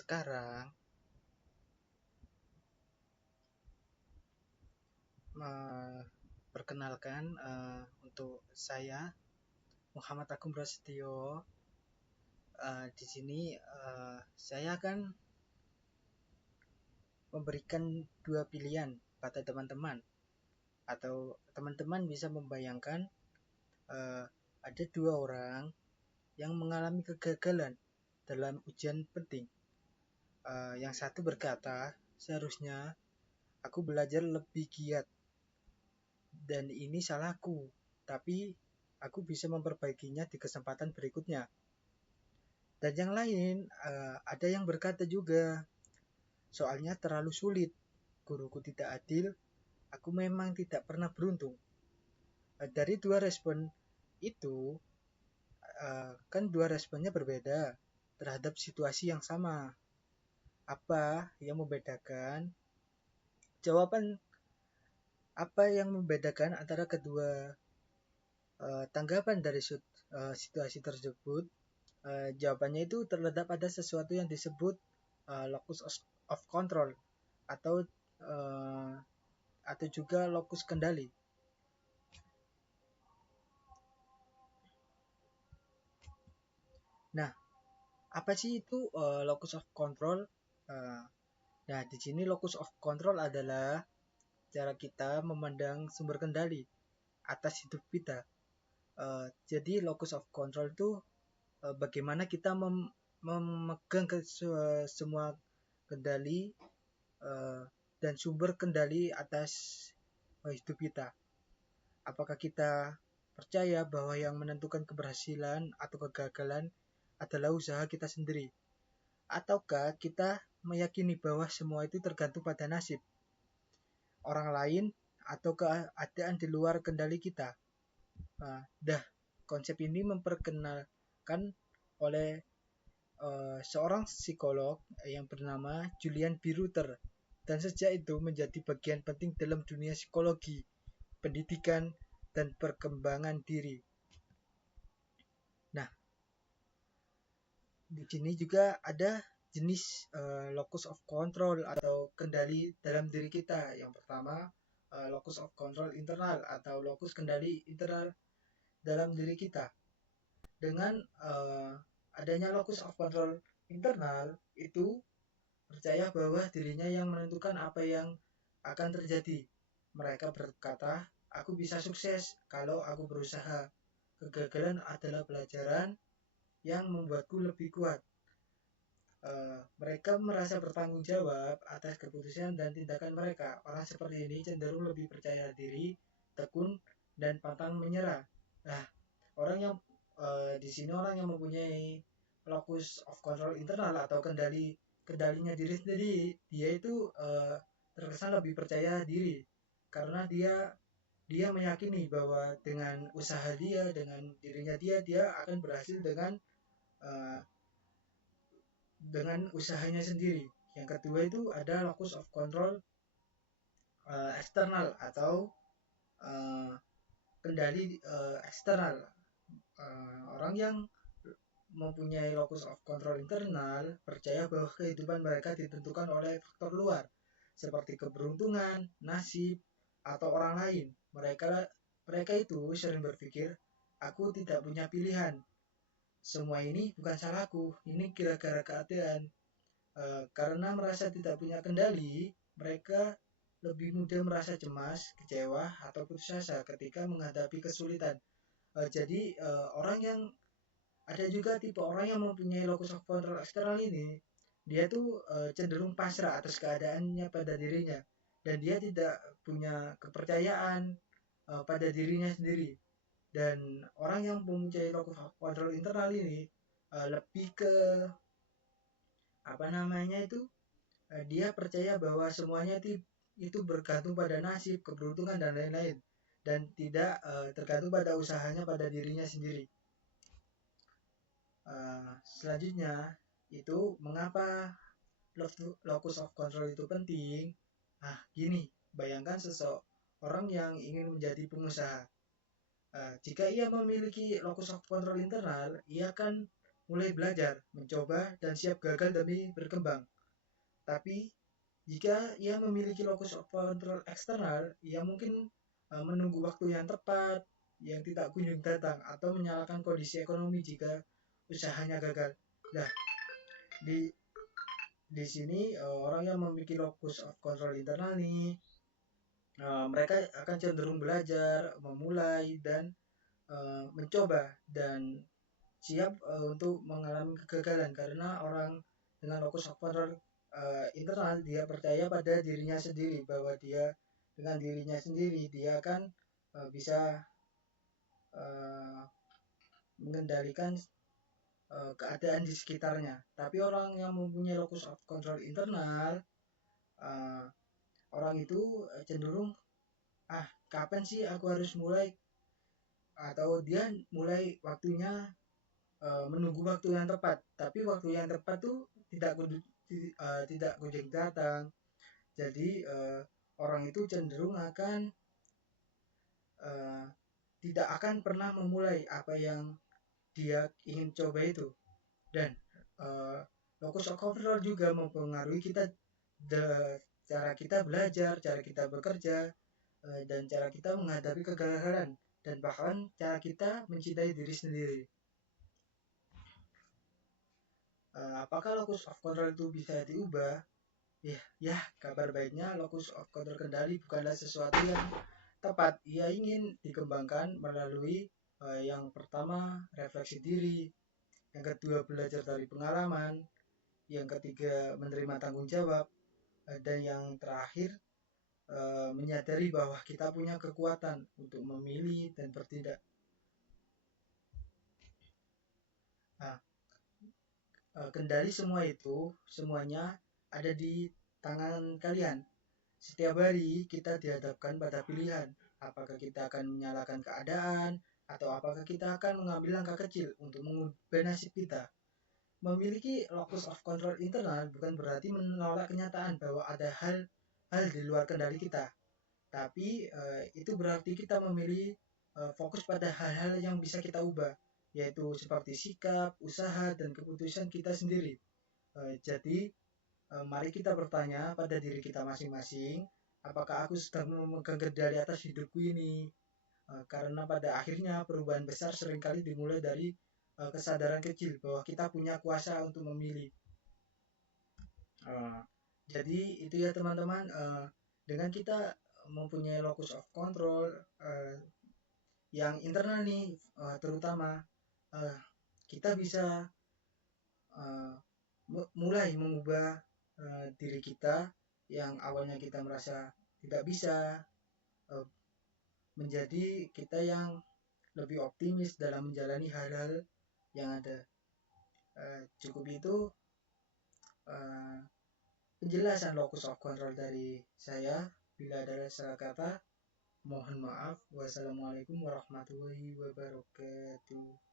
Sekarang, perkenalkan untuk saya Muhammad Agung Prasetyo. Di sini saya akan memberikan dua pilihan pada teman-teman, atau teman-teman bisa membayangkan ada dua orang yang mengalami kegagalan dalam ujian penting. Yang satu berkata, seharusnya aku belajar lebih giat dan ini salahku, tapi aku bisa memperbaikinya di kesempatan berikutnya. Dan yang lain, ada yang berkata juga, soalnya terlalu sulit, guruku tidak adil, aku memang tidak pernah beruntung. Dari dua respon itu, kan dua responnya berbeda terhadap situasi yang sama. Apa yang membedakan? Jawaban apa yang membedakan antara kedua tanggapan dari situasi tersebut? Jawabannya itu terletak pada sesuatu yang disebut locus of control atau juga lokus kendali. Nah, apa sih itu locus of control? Nah, di sini locus of control adalah cara kita memandang sumber kendali atas hidup kita. Jadi locus of control itu bagaimana kita memegang semua kendali dan sumber kendali atas hidup kita. Apakah kita percaya bahwa yang menentukan keberhasilan atau kegagalan adalah usaha kita sendiri? Ataukah kita meyakini bahwa semua itu tergantung pada nasib, orang lain, atau keadaan di luar kendali kita? Konsep ini memperkenalkan oleh seorang psikolog yang bernama Julian B. Rutter, dan sejak itu menjadi bagian penting dalam dunia psikologi, pendidikan, dan perkembangan diri. Nah, di sini juga ada jenis locus of control atau kendali dalam diri kita. Yang pertama, locus of control internal atau lokus kendali internal dalam diri kita. Dengan adanya locus of control internal, itu percaya bahwa dirinya yang menentukan apa yang akan terjadi. Mereka berkata, aku bisa sukses kalau aku berusaha. Kegagalan adalah pelajaran yang membuatku lebih kuat. Mereka merasa bertanggung jawab atas keputusan dan tindakan mereka. Orang seperti ini cenderung lebih percaya diri, tekun, dan pantang menyerah. Nah, orang yang di sini orang yang mempunyai locus of control internal atau kendalinya diri sendiri, dia itu terkesan lebih percaya diri karena dia meyakini bahwa dengan usaha dia, dengan dirinya dia akan berhasil dengan usahanya sendiri. Yang kedua itu ada locus of control eksternal atau kendali eksternal. Orang yang mempunyai locus of control internal percaya bahwa kehidupan mereka ditentukan oleh faktor luar seperti keberuntungan, nasib, atau orang lain. Mereka itu sering berpikir, aku tidak punya pilihan. Semua ini bukan salahku, ini gara-gara keadaan. Karena merasa tidak punya kendali, mereka lebih mudah merasa cemas, kecewa, atau putus asa ketika menghadapi kesulitan. Jadi orang yang ada juga tipe orang yang mempunyai locus of control eksternal ini, dia tuh cenderung pasrah atas keadaannya pada dirinya, dan dia tidak punya kepercayaan pada dirinya sendiri. Dan orang yang mempunyai locus of control internal ini lebih ke dia percaya bahwa semuanya itu bergantung pada nasib, keberuntungan, dan lain-lain, dan tidak tergantung pada usahanya pada dirinya sendiri. Selanjutnya itu mengapa locus of control itu penting. Gini, bayangkan seseorang yang ingin menjadi pengusaha. Jika ia memiliki locus of control internal, ia akan mulai belajar, mencoba, dan siap gagal demi berkembang. Tapi jika ia memiliki locus of control eksternal, ia mungkin menunggu waktu yang tepat, yang tidak kunjung datang, atau menyalahkan kondisi ekonomi jika usahanya gagal. Nah, di sini orang yang memiliki locus of control internal nih, mereka akan cenderung belajar, memulai, dan mencoba, dan siap untuk mengalami kegagalan karena orang dengan locus of control internal, dia percaya pada dirinya sendiri bahwa dia dengan dirinya sendiri dia akan bisa mengendalikan keadaan di sekitarnya. Tapi orang yang mempunyai locus of control internal, orang itu cenderung kapan sih aku harus mulai, atau dia mulai waktunya menunggu waktu yang tepat, tapi waktu yang tepat tuh tidak kunjung datang. Jadi orang itu cenderung akan tidak akan pernah memulai apa yang dia ingin coba itu. Dan locus of control juga mempengaruhi kita, cara kita belajar, cara kita bekerja, dan cara kita menghadapi kegagalan, dan bahkan cara kita mencintai diri sendiri. Apakah locus of control itu bisa diubah? Ya, kabar baiknya locus of control kendali bukanlah sesuatu yang tepat. Ia ingin dikembangkan melalui yang pertama, refleksi diri, yang kedua, belajar dari pengalaman, yang ketiga, menerima tanggung jawab, dan yang terakhir, menyadari bahwa kita punya kekuatan untuk memilih dan bertindak. Kendali semua itu, semuanya ada di tangan kalian. Setiap hari kita dihadapkan pada pilihan, apakah kita akan menyalahkan keadaan, atau apakah kita akan mengambil langkah kecil untuk mengubah nasib kita. Memiliki locus of control internal bukan berarti menolak kenyataan bahwa ada hal di luar kendali kita. Tapi itu berarti kita memilih fokus pada hal-hal yang bisa kita ubah, yaitu seperti sikap, usaha, dan keputusan kita sendiri. Jadi mari kita bertanya pada diri kita masing-masing, apakah aku sedang memegang kendali atas hidupku ini? Karena pada akhirnya perubahan besar seringkali dimulai dari kesadaran kecil bahwa kita punya kuasa untuk memilih. Jadi itu ya teman-teman, dengan kita mempunyai locus of control yang internal nih, terutama kita bisa mulai mengubah diri kita yang awalnya kita merasa tidak bisa, menjadi kita yang lebih optimis dalam menjalani hal-hal yang ada. Cukup itu penjelasan locus of control dari saya. Bila ada salah kata, mohon maaf. Wassalamualaikum warahmatullahi wabarakatuh.